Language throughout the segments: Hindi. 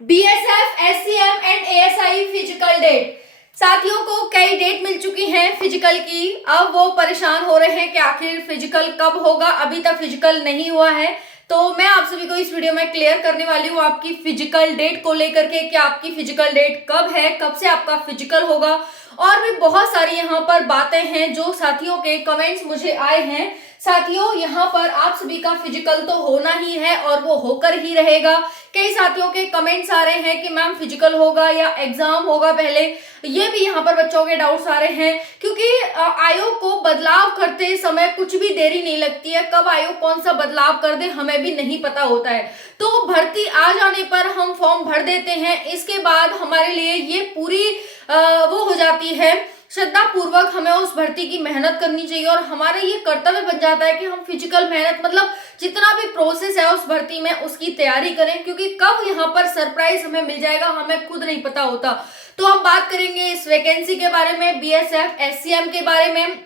BSF, SCM and ASI physical date. साथियों को कई डेट मिल चुकी हैं फिजिकल की। अब वो परेशान हो रहे हैं कि आखिर फिजिकल कब होगा। अभी तक फिजिकल नहीं हुआ है, तो मैं आप सभी को इस वीडियो में क्लियर करने वाली हूँ आपकी फिजिकल डेट को लेकर के कि आपकी फिजिकल डेट कब है, कब से आपका फिजिकल होगा। और भी बहुत सारी यहाँ पर बातें हैं जो साथियों के कमेंट्स मुझे आए हैं। साथियों, यहाँ पर आप सभी का फिजिकल तो होना ही है और वो होकर ही रहेगा। कई साथियों के कमेंट्स आ रहे हैं कि मैम फिजिकल होगा या एग्जाम होगा पहले। ये भी यहाँ पर बच्चों के डाउट्स आ रहे हैं, क्योंकि आयोग को बदलाव करते समय कुछ भी देरी नहीं लगती है। कब आयोग कौन सा बदलाव कर दे हमें भी नहीं पता होता है। तो भर्ती आ जाने पर हम फॉर्म भर देते हैं, इसके बाद हमारे लिए ये पूरी वो हो जाती है, श्रद्धा पूर्वक हमें उस भर्ती की मेहनत करनी चाहिए और हमारा ये कर्तव्य बन जाता है कि हम फिजिकल मेहनत मतलब जितना भी प्रोसेस है उस भर्ती में उसकी तैयारी करें, क्योंकि कब यहाँ पर सरप्राइज हमें मिल जाएगा हमें खुद नहीं पता होता। तो हम बात करेंगे इस वैकेंसी के बारे में, बीएसएफ एससीएम के बारे में,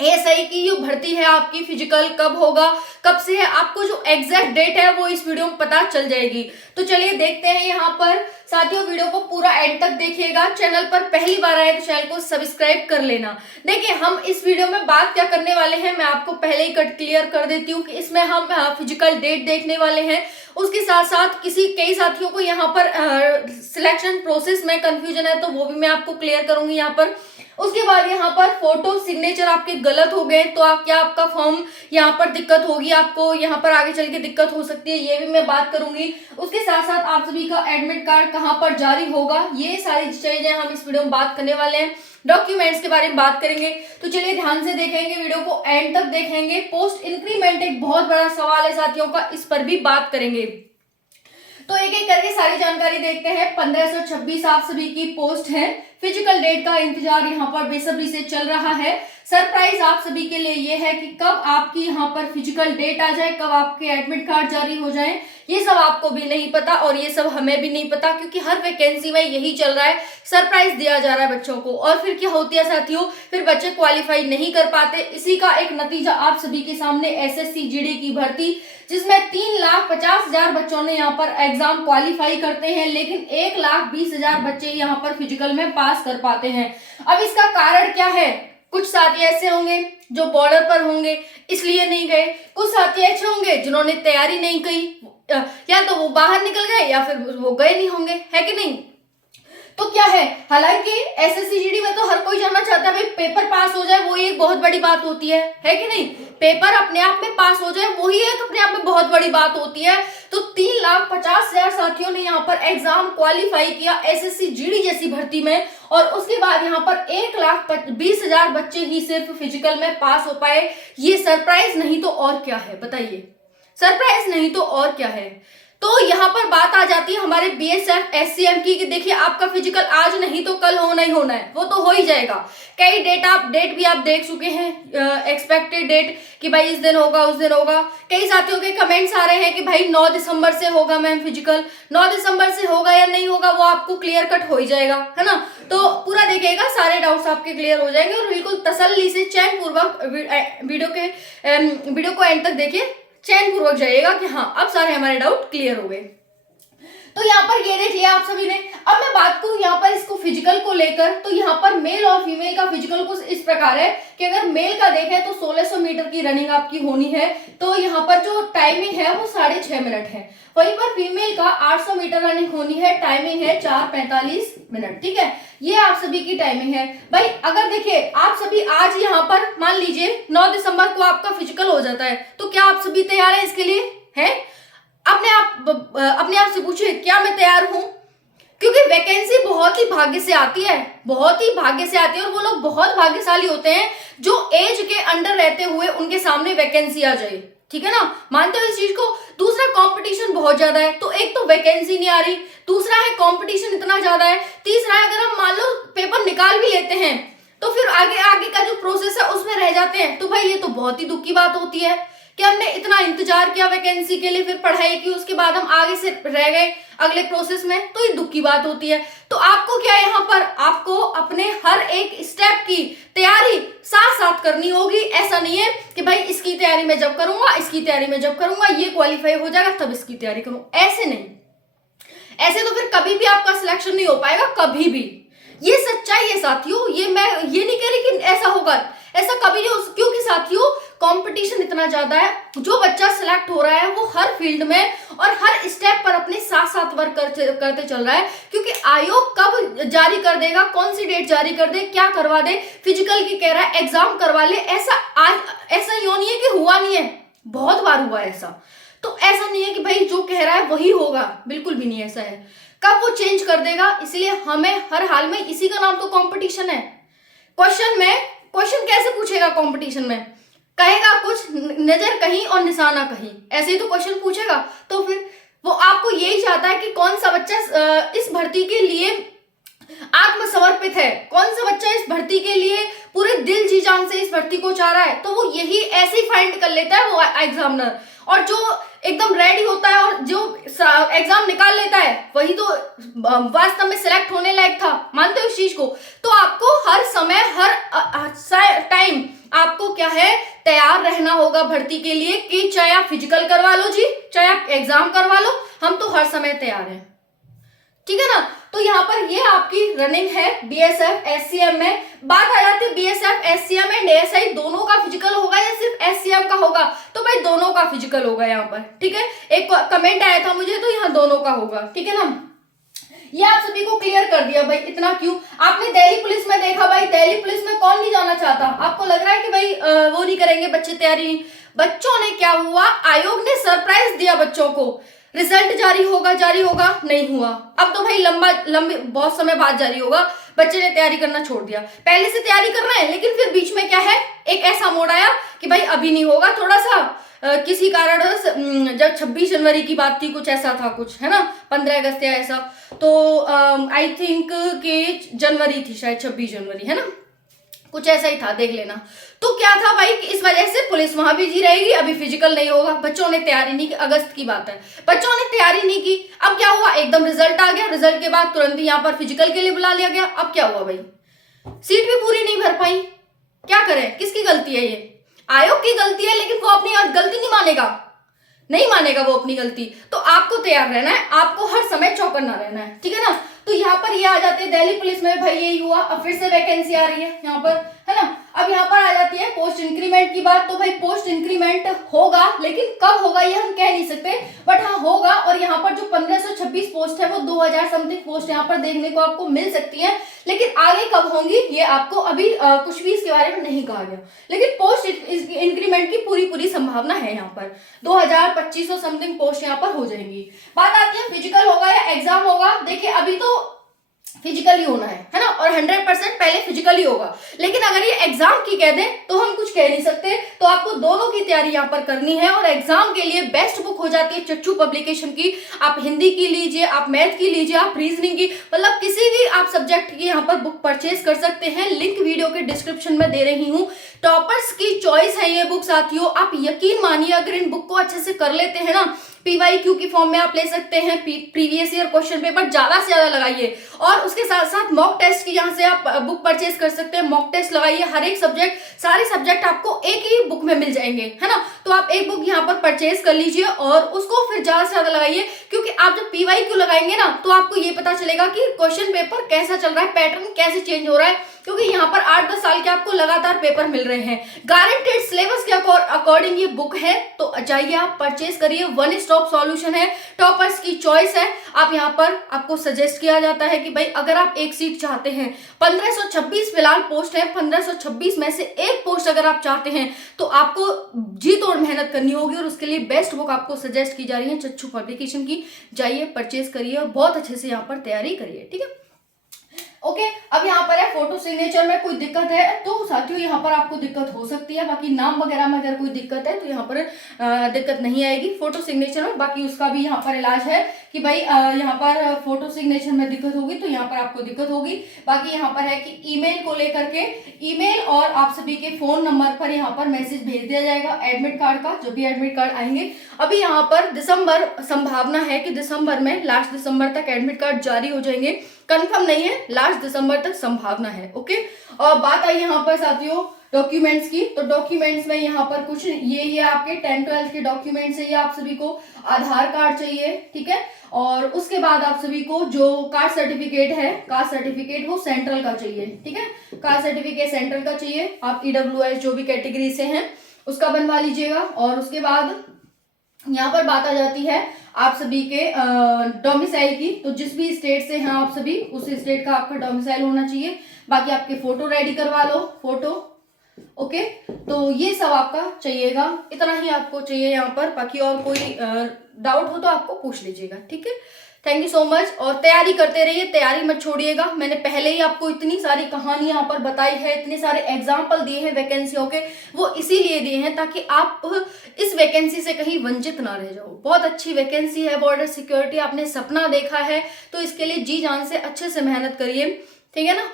एएसआई की जो भर्ती है आपकी फिजिकल कब होगा, कब से है, आपको जो एग्जैक्ट डेट है वो इस वीडियो में पता चल जाएगी। तो चलिए देखते हैं यहाँ पर। साथियों, वीडियो को पूरा एंड तक देखिएगा। चैनल पर पहली बार आए तो चैनल को सब्सक्राइब कर लेना। देखिए, हम इस वीडियो में बात क्या करने वाले हैं मैं आपको पहले ही कट क्लियर कर देती हूँ कि इसमें हम फिजिकल डेट देखने वाले हैं। उसके साथ साथ कई साथियों को यहाँ पर सिलेक्शन प्रोसेस में कंफ्यूजन है, तो वो भी मैं आपको क्लियर करूंगी यहाँ पर। उसके बाद यहाँ पर फोटो सिग्नेचर आपके गलत हो गए तो क्या आपका फॉर्म यहाँ पर दिक्कत होगी, आपको यहाँ पर आगे चल के दिक्कत हो सकती है, ये भी मैं बात करूंगी। उसके साथ साथ आप सभी का एडमिट कार्ड कहाँ पर जारी होगा, ये सारी चीजें हम इस वीडियो में बात करने वाले हैं। डॉक्यूमेंट्स के बारे में बात करेंगे, तो चलिए ध्यान से देखेंगे, वीडियो को एंड तक देखेंगे। पोस्ट इंक्रीमेंट एक बहुत बड़ा सवाल है साथियों का, इस पर भी बात करेंगे। तो एक एक करके सारी जानकारी देखते हैं। 1526 आप सभी की पोस्ट है। फिजिकल डेट का इंतजार यहाँ पर बेसब्री से चल रहा है। सरप्राइज आप सभी के लिए ये है कि कब आपकी यहाँ पर फिजिकल डेट आ जाए, कब आपके एडमिट कार्ड जारी हो जाए, ये सब आपको भी नहीं पता और ये सब हमें भी नहीं पता, क्योंकि हर वैकेंसी में यही चल रहा है, सरप्राइज दिया जा रहा है बच्चों को। और फिर क्या होती है साथियों, फिर बच्चे क्वालिफाई नहीं कर पाते। इसी का एक नतीजा आप सभी के सामने एसएससी जीडी की भर्ती, जिसमें 3,50,000 बच्चों ने यहाँ पर एग्जाम क्वालिफाई करते हैं, लेकिन 1,20,000 बच्चे यहाँ पर फिजिकल में पास कर पाते हैं। अब इसका कारण क्या है? कुछ साथी ऐसे होंगे जो बॉर्डर पर होंगे इसलिए नहीं गए, कुछ साथी ऐसे होंगे जिन्होंने तैयारी नहीं की, या तो वो बाहर निकल गए या फिर वो गए नहीं होंगे, है कि नहीं। तो क्या है, हालांकि एसएससी जीडी में तो हर कोई जानना चाहता है भाई पेपर पास हो जाए, वो एक बहुत बड़ी बात होती है कि नहीं। पेपर अपने आप में पास हो जाए वही एक अपने आप में बहुत बड़ी बात होती है। तो 3,50,000 साथियों ने यहाँ पर एग्जाम क्वालिफाई किया एसएससी जीडी जैसी भर्ती में, और उसके बाद यहाँ पर 1,20,000 बच्चे ही सिर्फ फिजिकल में पास हो पाए। ये सरप्राइज नहीं तो और क्या है, बताइए। सरप्राइज नहीं तो और क्या है। तो यहाँ पर बात आ जाती है हमारे बीएसएफ एससीएम की कि देखिए आपका फिजिकल आज नहीं तो कल होना ही होना है, वो तो हो ही जाएगा। कई डेट भी आप देख चुके हैं, एक्सपेक्टेड डेट कि भाई इस दिन होगा उस दिन होगा। कई साथियों के कमेंट्स आ रहे हैं कि भाई 9 दिसंबर से होगा मैम फिजिकल। 9 दिसंबर से होगा या नहीं होगा वो आपको क्लियर कट हो ही जाएगा, है ना। तो पूरा देखिएगा, सारे डाउट्स आपके क्लियर हो जाएंगे और बिल्कुल तसल्ली से चैन पूर्वक वीडियो को एंड तक देखिए, चैन पूर्वक जाइएगा कि हाँ अब सारे हमारे डाउट क्लियर हो गए। तो यहाँ पर ये देख लिया आप सभी ने। अब मैं बात करूं यहाँ पर इसको फिजिकल को लेकर, तो यहाँ पर मेल और फीमेल का फिजिकल कुछ इस प्रकार है कि अगर मेल का देखें तो 1600 मीटर की रनिंग आपकी होनी है, तो यहाँ पर जो टाइमिंग है वो 6.5 मिनट है। वहीं पर फीमेल का 800 मीटर रनिंग होनी है, टाइमिंग है 4:45 मिनट। ठीक है, ये आप सभी की टाइमिंग है। भाई अगर देखिए आप सभी आज यहाँ पर मान लीजिए 9 दिसंबर को आपका फिजिकल हो जाता है, तो क्या आप सभी तैयार है इसके लिए? है अपने आप से पूछिए, क्या मैं तैयार हूं? क्योंकि वैकेंसी बहुत ही भाग्य से आती है, बहुत ही भाग्य से आती है, और वो लोग बहुत भाग्यशाली होते हैं जो एज के अंडर रहते हुए उनके सामने वैकेंसी आ जाए। ठीक है ना, मानते हो इस चीज को। दूसरा, कंपटीशन बहुत ज्यादा है, तो एक तो वैकेंसी नहीं आ रही, दूसरा है कंपटीशन इतना ज्यादा है, तीसरा है अगर हम मान लो पेपर निकाल भी लेते हैं तो फिर आगे आगे का जो प्रोसेस है उसमें रह जाते हैं। तो भाई ये तो बहुत ही दुख की बात होती है कि हमने इतना इंतजार किया वैकेंसी के लिए, फिर पढ़ाई की, उसके बाद हम आगे से रह गए अगले प्रोसेस में, तो ये दुख की बात होती है। तो आपको क्या है, यहाँ पर आपको अपने हर एक स्टेप की तैयारी साथ साथ करनी होगी। ऐसा नहीं है कि भाई इसकी तैयारी मैं जब करूंगा, इसकी तैयारी मैं जब करूंगा, ये क्वालिफाई हो जाएगा तब इसकी तैयारी करूं, ऐसे नहीं। ऐसे तो फिर कभी भी आपका सिलेक्शन नहीं हो पाएगा, कभी भी। ये सच्चाई है साथियों, मैं ये नहीं कह रही कि ऐसा होगा, ऐसा कभी नहीं हो, क्योंकि साथियों कंपटीशन इतना ज्यादा है। जो बच्चा सिलेक्ट हो रहा है वो हर फील्ड में और हर स्टेप पर अपने साथ साथ वर्क करते चल रहा है, क्योंकि आयोग कब जारी कर देगा, कौन सी डेट जारी कर दे, क्या करवा दे, फिजिकल की कह रहा है, एग्जाम करवा ले, ऐसा यूं नहीं है कि हुआ नहीं है, बहुत बार हुआ है ऐसा। तो ऐसा नहीं है कि भाई जो कह रहा है वही होगा, बिल्कुल भी नहीं ऐसा है। कब वो चेंज कर देगा, इसलिए हमें हर हाल में, इसी का नाम तो कंपटीशन है। क्वेश्चन कैसे पूछेगा कंपटीशन में, कहेगा कुछ, नजर कहीं और निशाना कहीं, ऐसे ही तो क्वेश्चन पूछेगा। तो फिर वो आपको यही चाहता है कि कौन सा बच्चा इस भर्ती के लिए आत्मसमर्पित है, कौन सा बच्चा इस भर्ती के लिए पूरे दिल जी जान से इस भर्ती को चाह रहा है, तो वो यही ऐसे ही फाइंड कर लेता है वो एग्जामिनर। और जो एकदम रेडी होता है और जो एग्जाम निकाल लेता है वही तो वास्तव में सिलेक्ट होने लायक था, मानते हो इस चीज को। तो आपको हर समय हर टाइम आपको क्या है, तैयार रहना होगा भर्ती के लिए, कि चाहे आप फिजिकल करवा लो जी, चाहे आप एग्जाम करवा लो, हम तो हर समय तैयार हैं, ठीक है ना। तो यहाँ पर ये आपकी रनिंग है बीएसएफ एससीएम में। बात आ जाती है बीएसएफ एससीएम एंड एएसआई दोनों का फिजिकल होगा या सिर्फ एससीएम का होगा, तो भाई दोनों का फिजिकल होगा यहाँ पर, ठीक है। एक कमेंट आया था मुझे, तो यहाँ दोनों का होगा, ठीक है ना। ये आप सभी को क्लियर कर दिया भाई, इतना क्यों। आपने दिल्ली पुलिस में देखा भाई, दिल्ली पुलिस में कौन नहीं जाना चाहता, आपको लग रहा है कि भाई वो नहीं करेंगे बच्चे तैयारी। बच्चों ने क्या हुआ, आयोग ने सरप्राइज दिया बच्चों को, रिजल्ट जारी होगा, नहीं हुआ। अब तो भाई लंबे बहुत समय बाद जारी होगा, बच्चे ने तैयारी करना छोड़ दिया, पहले से तैयारी कर रहे हैं, लेकिन फिर बीच में क्या है, एक ऐसा मोड़ आया कि भाई अभी नहीं होगा, थोड़ा सा किसी कारण जब 26 जनवरी की बात थी, कुछ ऐसा था, कुछ है ना, 15 अगस्त या ऐसा, तो आई थिंक कि जनवरी थी शायद, 26 जनवरी है ना, कुछ ऐसा ही था, देख लेना। तो क्या था भाई कि इस वजह से पुलिस वहां बिजी रहेगी, अभी फिजिकल नहीं होगा, बच्चों ने तैयारी नहीं की, अगस्त की बात है, बच्चों ने तैयारी नहीं की। अब क्या हुआ, एकदम रिजल्ट आ गया, रिजल्ट के बाद तुरंत यहाँ पर फिजिकल के लिए बुला लिया गया। अब क्या हुआ भाई, सीट भी पूरी नहीं भर पाई, क्या करें, किसकी गलती है ये, आयोग की गलती है, लेकिन वो अपनी गलती नहीं मानेगा वो अपनी गलती। तो आपको तैयार रहना है, आपको हर समय चौकन्ना रहना है, ठीक है ना। तो यहाँ पर ये आ जाते हैं दिल्ली पुलिस में, भाई यही हुआ, अब फिर से वैकेंसी आ रही है यहाँ पर, है ना। अब यहाँ पर आ जाती है पोस्ट इंक्रीमेंट की बात, तो भाई पोस्ट इंक्रीमेंट होगा, लेकिन कब होगा ये हम कह नहीं सकते, बट हाँ होगा। और यहाँ पर जो 1526 पोस्ट है वो 2000 समथिंग पोस्ट यहाँ पर देखने को आपको मिल सकती है, लेकिन आगे कब होंगी ये आपको अभी कुछ भी इसके बारे में नहीं कहा गया, लेकिन पोस्ट इंक्रीमेंट की पूरी संभावना है यहाँ पर, 2500 समथिंग पोस्ट यहाँ पर हो जाएंगी। बात आती है फिजिकल होगा या एग्जाम होगा, देखिए अभी तो फिजिकल ही होना है ना, और 100% पहले फिजिकल ही होगा, लेकिन अगर ये एग्जाम की कह दें तो हम कुछ कह नहीं सकते। तो आपको दोनों की तैयारी यहाँ पर करनी है, और एग्जाम के लिए बेस्ट बुक हो जाती है चच्चू पब्लिकेशन की। आप हिंदी की लीजिए, आप मैथ की लीजिए, आप रीजनिंग की, मतलब किसी भी आप सब्जेक्ट की यहाँ पर बुक परचेज कर सकते हैं, लिंक वीडियो के डिस्क्रिप्शन में दे रही हूँ। टॉपर्स की चॉइस है ये बुक साथियों, आप यकीन मानिए अगर इन बुक को अच्छे से कर लेते हैं ना, पीवाईक्यू की फॉर्म में आप ले सकते हैं, प्रीवियस ईयर क्वेश्चन पेपर ज्यादा से ज्यादा लगाइए, और उसके साथ साथ मॉक टेस्ट की यहाँ से आप बुक परचेज कर सकते हैं, मॉक टेस्ट लगाइए, हर एक सब्जेक्ट, सारे सब्जेक्ट आपको एक ही बुक में मिल जाएंगे, है ना। तो आप एक बुक यहाँ पर परचेज कर लीजिए और उसको फिर ज्यादा से ज्यादा लगाइए, क्योंकि आप जब पीवाईक्यू लगाएंगे ना तो आपको ये पता चलेगा कि क्वेश्चन पेपर कैसा चल रहा है, पैटर्न कैसे चेंज हो रहा है, क्योंकि यहाँ पर 8-10 साल के आपको लगातार पेपर मिल रहे हैं। गारंटेड सिलेबस के अकॉर्डिंग ये बुक है, तो जाइए आप परचेज करिए, वन स्टॉप सॉल्यूशन है, टॉपर्स की चॉइस है। आप यहाँ पर आपको सजेस्ट किया जाता है कि भाई अगर आप एक सीट चाहते हैं, 1526 फिलहाल पोस्ट है, 1526 में से एक पोस्ट अगर आप चाहते हैं तो आपको जी तोड़ मेहनत करनी होगी, और उसके लिए बेस्ट बुक आपको सजेस्ट की जा रही है चच्चू पब्लिकेशन की। जाइए परचेज करिए और बहुत अच्छे से यहाँ पर तैयारी करिए, ठीक है। ओके, अब यहाँ पर है फोटो सिग्नेचर में कोई दिक्कत है तो साथियों यहाँ पर आपको दिक्कत हो सकती है, बाकी नाम वगैरह में अगर कोई दिक्कत है तो यहाँ पर दिक्कत नहीं आएगी फोटो सिग्नेचर में। बाकी उसका भी यहाँ पर इलाज है कि भाई यहाँ पर फोटो सिग्नेचर में दिक्कत होगी तो यहाँ पर आपको दिक्कत होगी। बाकी यहाँ पर है कि ईमेल को लेकर के, ईमेल और आप सभी के फोन नंबर पर यहाँ पर मैसेज भेज दिया जाएगा एडमिट कार्ड का, जो भी एडमिट कार्ड आएंगे। अभी यहाँ पर दिसंबर, संभावना है कि दिसंबर में, लास्ट दिसंबर तक एडमिट कार्ड जारी हो जाएंगे, कंफर्म नहीं है, लास्ट दिसंबर तक संभावना है। ओके, और बात आई यहाँ पर साथियों डॉक्यूमेंट्स की, तो डॉक्यूमेंट्स में यहाँ पर कुछ ये आपके 10-12 के डॉक्यूमेंट्स है, ये आप सभी को आधार कार्ड चाहिए, ठीक है। और उसके बाद आप सभी को जो कास्ट सर्टिफिकेट है, कास्ट सर्टिफिकेट वो सेंट्रल का चाहिए, ठीक है। कास्ट सर्टिफिकेट सेंट्रल का चाहिए, आप EWS जो भी कैटेगरी से हैं उसका बनवा लीजिएगा। और उसके बाद यहाँ पर बात आ जाती है आप सभी के डोमिसाइल की, तो जिस भी स्टेट से हैं आप सभी, उस स्टेट का आपका डोमिसाइल होना चाहिए। बाकी आपके फोटो रेडी करवा लो, फोटो, ओके। तो ये सब आपका चाहिएगा, इतना ही आपको चाहिए यहाँ पर। बाकी और कोई डाउट हो तो आपको पूछ लीजिएगा, ठीक है। Thank you so much. और तैयारी करते रहिए, तैयारी मत छोड़िएगा। मैंने पहले ही आपको इतनी सारी कहानी यहाँ पर बताई है, इतने सारे एग्जाम्पल दिए हैं वैकेंसियों के, वो इसीलिए दिए हैं ताकि आप इस वैकेंसी से कहीं वंचित ना रह जाओ। बहुत अच्छी वैकेंसी है बॉर्डर सिक्योरिटी, आपने सपना देखा है तो इसके लिए जी जान से अच्छे से मेहनत करिए, ठीक है ना।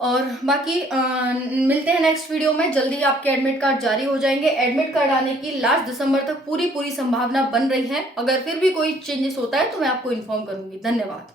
और बाकी मिलते हैं नेक्स्ट वीडियो में। जल्दी आपके एडमिट कार्ड जारी हो जाएंगे। एडमिट कार्ड आने की लास्ट दिसंबर तक पूरी संभावना बन रही है। अगर फिर भी कोई चेंजेस होता है तो मैं आपको इन्फॉर्म करूंगी। धन्यवाद।